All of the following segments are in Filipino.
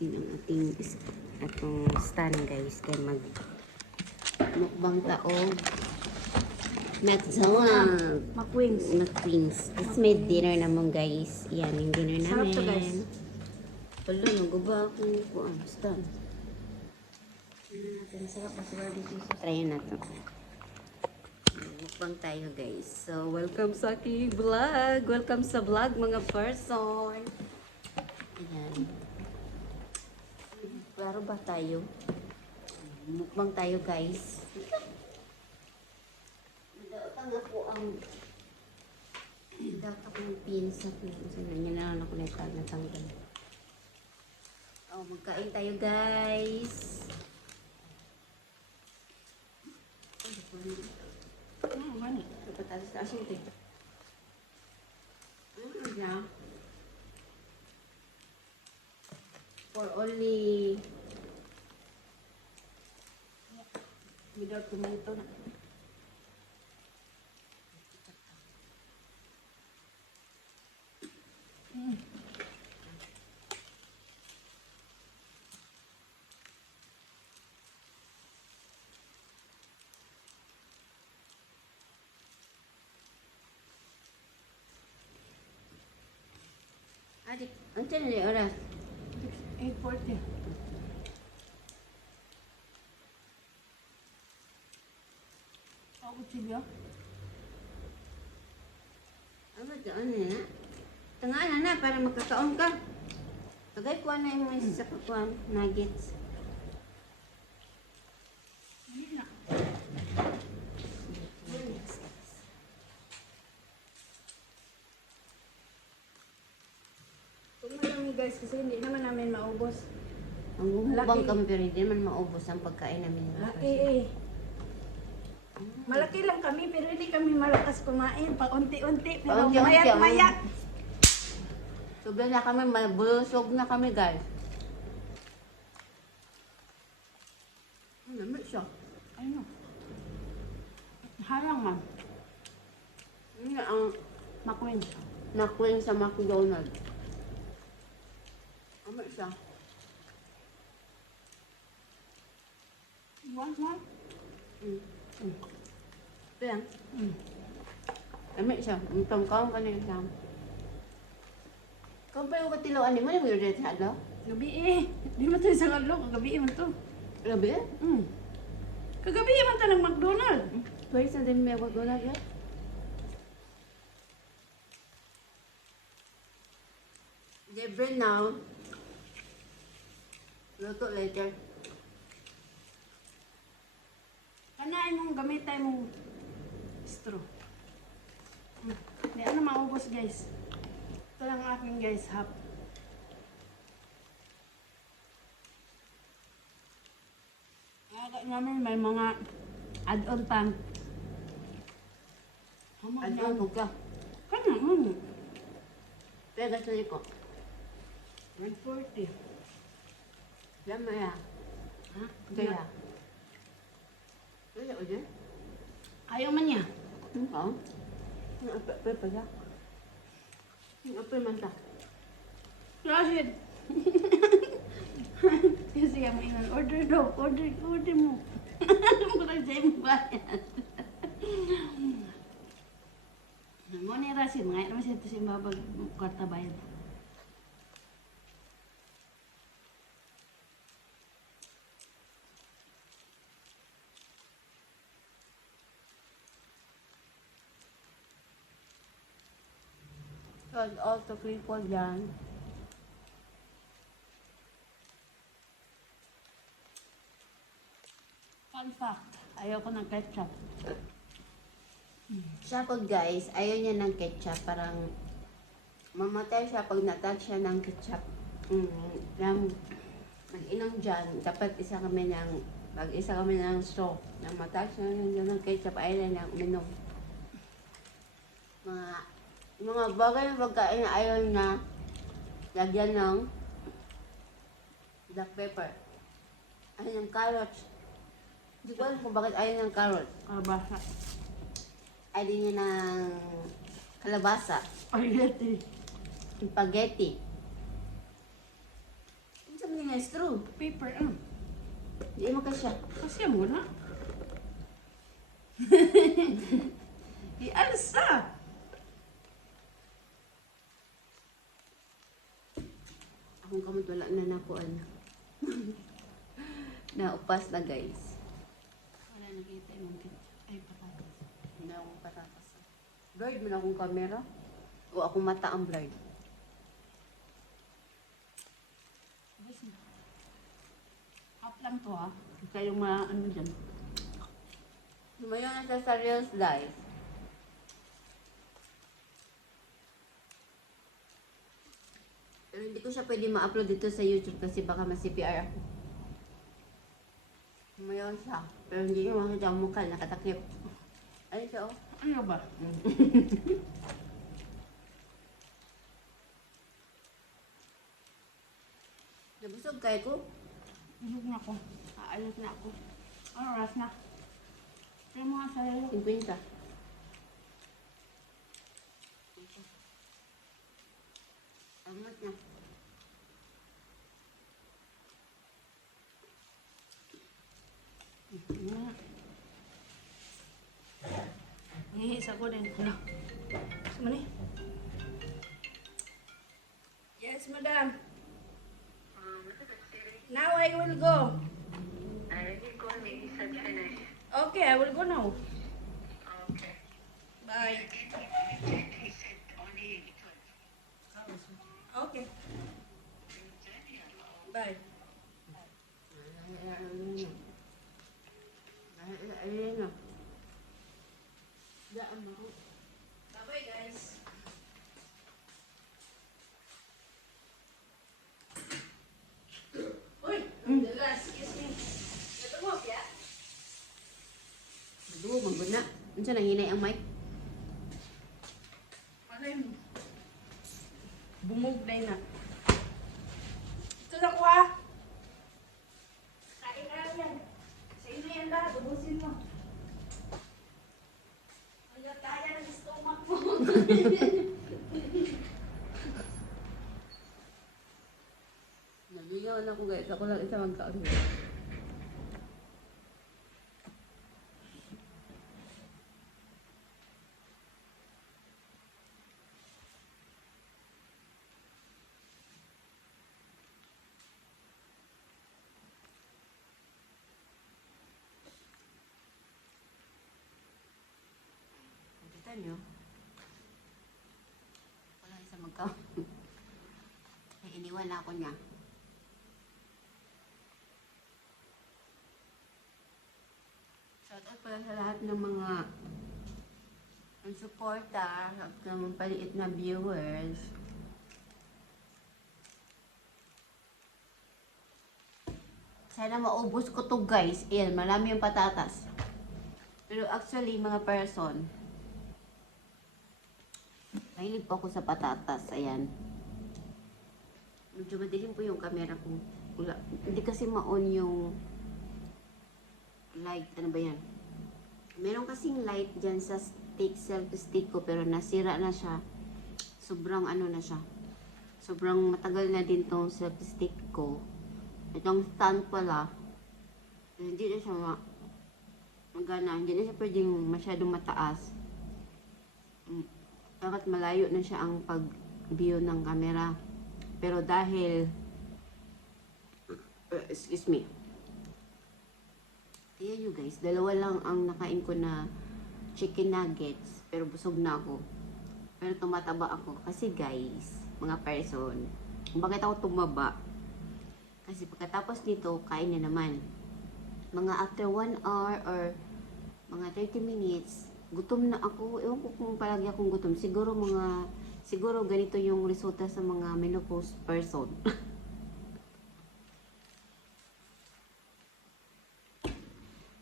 natin ang ating atong stand guys kay mag mukbang taog Matsawag. Makwings. Mag-queens. Tapos may dinner naman guys. Yan yung dinner namin. Sarap to, guys. Wala, naguba ako. Kuan, stand. natin. Sarap pa sa barbecue sauce. Try na to. Mukbang tayo guys. So, welcome sa aking vlog. Welcome sa vlog mga person. Ayan. Klaro ba tayo? Mukbang tayo guys. Daotang ako ang dapat akong pin sa pin. So, nanyan na ako neta natanggal. Oh, magkain tayo guys. Hmm, gani. Patatas na asin ito. Ano siya? For only Without tomato. Adik, ang tiyan na oras. 840. Ako chilyo. Ano ba ano na? Tangaan na na para makakaon ka. Tagay ko na yung mga sa kakuan, nuggets. Guys, kasi hindi naman namin maubos. Ang bumubang Laki. kami pero hindi naman maubos ang pagkain namin. Laki eh. Malaki lang kami pero hindi kami malakas kumain. Paunti-unti pero Paunti-unti, mayat-mayat. Sobra na kami, mabulusog na kami guys. Ano naman siya? Ano? Harang man. Ano ang Makwin. nakuwing sa McDonald's? Ano siya? Want one? Mm. Mm. Ito yan. Mm. Ano siya? Ang tangkang ka na siya. Kung pa yung katiloan ni mo, yung weird sa alo? Gabi eh. Di mo tayo sa kalok. Kagabi man to. Grabe eh. Mm. Kagabi man ta ng McDonald. Pwede sa din may McDonald's yan? Different now. Luto later. Kanain mong gamitin mong straw. Mm. Di ano maubos guys. Ito lang ang aking guys hap. Aga namin may mga add-on Ano yan. mo ka? Kanya, mm. Pega sa liko. 140. Yan mo ya. Ha? Kaya. Kaya o dyan? Ayaw man niya. Oo. Ang ape pa ya. Ang ape man ta. Rashid. Kasi ang ingon, order daw, order, order mo. Mura sa'yo mo bayad. Mo ni Rashid, mga ito siya ito siya babag kwarta bayad. So, also people dyan. Fun fact, ayaw ko ng ketchup. Siya guys, ayaw niya ng ketchup. Parang mamatay siya pag natouch siya ng ketchup. Mm, nang mag-inom dyan, dapat isa kami ng, pag isa kami ng straw, nang matouch siya ng, ng ketchup, ayaw na niyang uminom. Mga, mga bagay na pagkain na ayaw na lagyan ng black pepper. Ayaw ng carrots. Hindi ko alam kung bakit ayaw ng carrots. Kalabasa. Ayaw niya ng kalabasa. Spaghetti. spaghetti. Ano sabi nga straw. Paper, ano? Di mo kasya. Kasi mo na. Ialsa! Akong kamot wala na nakuan. Naupas na guys. Wala nakita yung mga Ay, patatas. Hindi akong patatas. Blurred mo na akong camera. O akong mata ang blurred. Na. Half lang to ha. Kaya yung mga ano dyan. Lumayo na sa Reels Live. Pero hindi ko siya pwede ma-upload dito sa YouTube kasi baka ma-CPR ako. Lumayo siya. Pero hindi ko makita ang mukha, nakatakip. Ano siya oh? Ano ba? Nabusog kayo ko? Busog na ako. Aalis na ako. Ano oras na? Kaya mga sarili. 50. Amat na. Mm. Nangihis ako din. Ano? Gusto mo ni? Yes, madam. Now I will go. I already call maybe Saturday night. Okay, I will go now. Okay. Bye. Bye. Ayun na. Daan mo. Bye-bye, guys. Uy, dalas, excuse me. Natungog, ya? Dugo, manggod na. Ano siya nanginay ang mic? Ano yun? Bumuglay na. Ito na ko ah. Kain na yan. Sa inyo yan lahat, ubusin mo. Ang gataya ng stomach mo. Nabigaw na ako guys. Ako lang isa magkaon. Kita nyo? Wala isa magkaon. Ay, iniwan ako niya. Shout out pala sa lahat ng mga ang suporta at ng paliit na viewers. Sana maubos ko to guys. Ayan, marami yung patatas. Pero actually, mga person, mahilig po ako sa patatas. Ayan. Medyo madilim po yung camera ko. Hindi kasi ma-on yung light. Ano ba yan? Meron kasing light dyan sa stick, self-stick ko, pero nasira na siya. Sobrang ano na siya. Sobrang matagal na din tong self-stick ko. Itong stand pala, hindi na siya ma magana. Hindi na siya pwedeng masyadong mataas. Mm, Dapat malayo na siya ang pag-view ng camera. Pero dahil, uh, excuse me, Tingnan nyo guys, dalawa lang ang nakain ko na chicken nuggets. Pero busog na ako. Pero tumataba ako. Kasi guys, mga person, bakit ako tumaba? Kasi pagkatapos nito, kain na naman. Mga after 1 hour or mga 30 minutes, gutom na ako. Ewan ko kung palagi akong gutom. Siguro mga, siguro ganito yung resulta sa mga menopause person.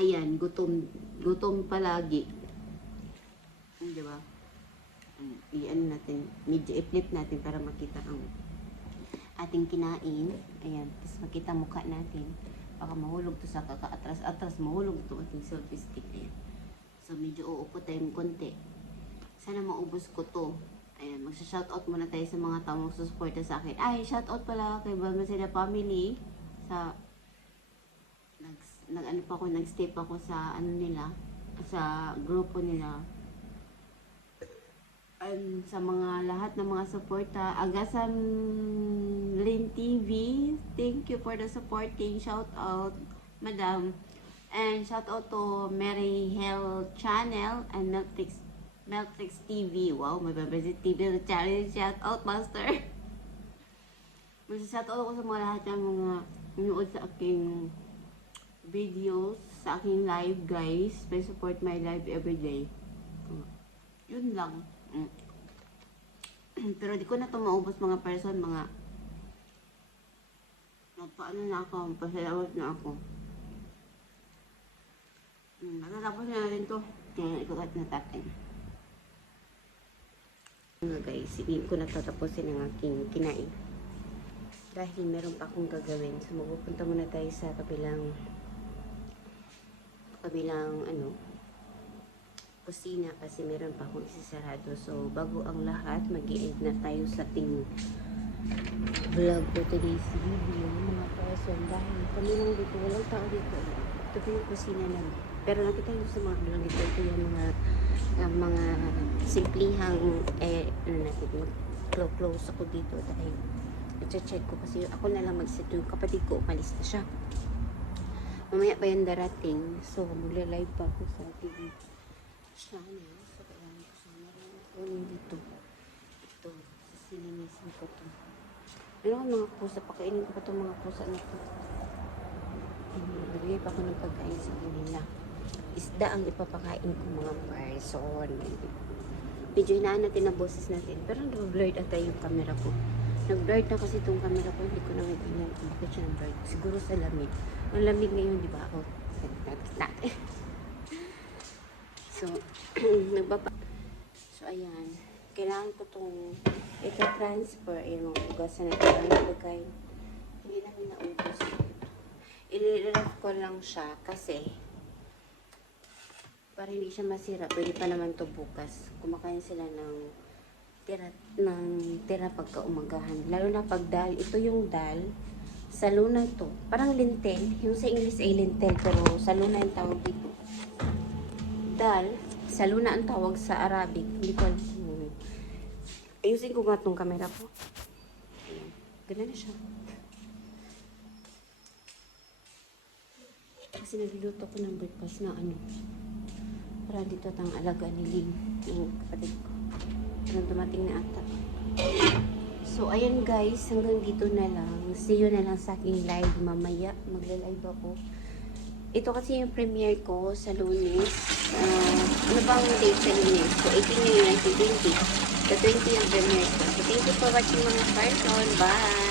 Ayan, gutom, gutom palagi. Di ba? I-ano natin, medyo i-flip natin para makita ang ating kinain. Ayan, tapos makita mukha natin. Baka mahulog to sa kaka-atras-atras, mahulog to ating selfie stick. Ayan. So, medyo uupo tayong konti. Sana maubos ko to. Ayan, magsa-shoutout muna tayo sa mga taong susuporta sa akin. Ay, shoutout pala kay Balmaceda Family sa nag, nag ano pa ako, nag-stay pa ako sa ano nila, sa grupo nila. And sa mga lahat ng mga suporta, Agasan Lin TV, thank you for the supporting. Shout out, Madam. And shout out to Mary Hell Channel and Meltrix Meltrix TV. Wow, may babasit TV channel. Shout out, Master. Magsashout out ako sa mga lahat ng mga nanood sa aking videos, sa aking live, guys. Please support my live every day. Yun lang. Mm. Pero di ko na ito maubos mga person, mga Nagpaano na ako, pasalamat na ako. Hmm, na natin to. Kaya ikukat na natin. Mga guys, hindi ko natatapusin ang aking kinain. Dahil meron pa akong gagawin. So magpupunta muna tayo sa kabilang kabilang ano kusina kasi meron pa akong isasarado. So bago ang lahat, mag end na tayo sa ating vlog for today's video mga person dahil kami lang dito, walang tao dito. Ito po yung kusina namin. Pero nakita nyo sa mga vlog dito, ito yung mga ang mga simplihang eh, ano natin, mag-close ako dito dahil i-check ko kasi ako na lang mag-set yung kapatid ko umalis na siya. Mamaya pa yan darating. So, magla-live pa ako sa TV channel. So, kailangan ko sana rin kunin dito. Ito, silinisin ko to. Ano mga pusa? Pakainin ko pa itong mga pusa na to. Nagbigay pa ako ng pagkain sa kanila. Isda ang ipapakain ko mga person. Medyo hinaan natin ang boses natin. Pero nag-blurred ata yung camera ko. Nag-blurred na kasi itong camera ko. Hindi ko na maintindihan kung bakit siya nag-blurred. Siguro sa lamig. Ang lamig ngayon, di ba? Ako, natin. So, nagbaba. So, ayan. Kailangan ko itong ika-transfer. Ayan, mga ugasan na ito. Hindi namin naubos. I-ref ko lang siya kasi para hindi siya masira. Pwede pa naman to bukas. Kumakain sila ng tira, ng tira pagka umagahan. Lalo na pag dal. Ito yung dal. Sa luna to. Parang lintel. Yung sa English ay lintel. Pero sa luna yung tawag dito. Dal. Sa luna ang tawag sa Arabic. Hindi ko alam. kung- Ayusin ko nga tong camera ko. Ayan. Ganun na siya. Kasi nagluluto ko ng breakfast na ano. Para dito tang alaga ni Ling, yung kapatid ko. Parang dumating na ata. So, ayan guys, hanggang dito na lang. See you na lang sa aking live mamaya. Magla-live ako. Ito kasi yung premiere ko sa lunes. Ah, ano bang date sa lunes? So, 18 na yun, 20. Sa 20 yung premiere ko. So, thank you for watching mga person. Bye!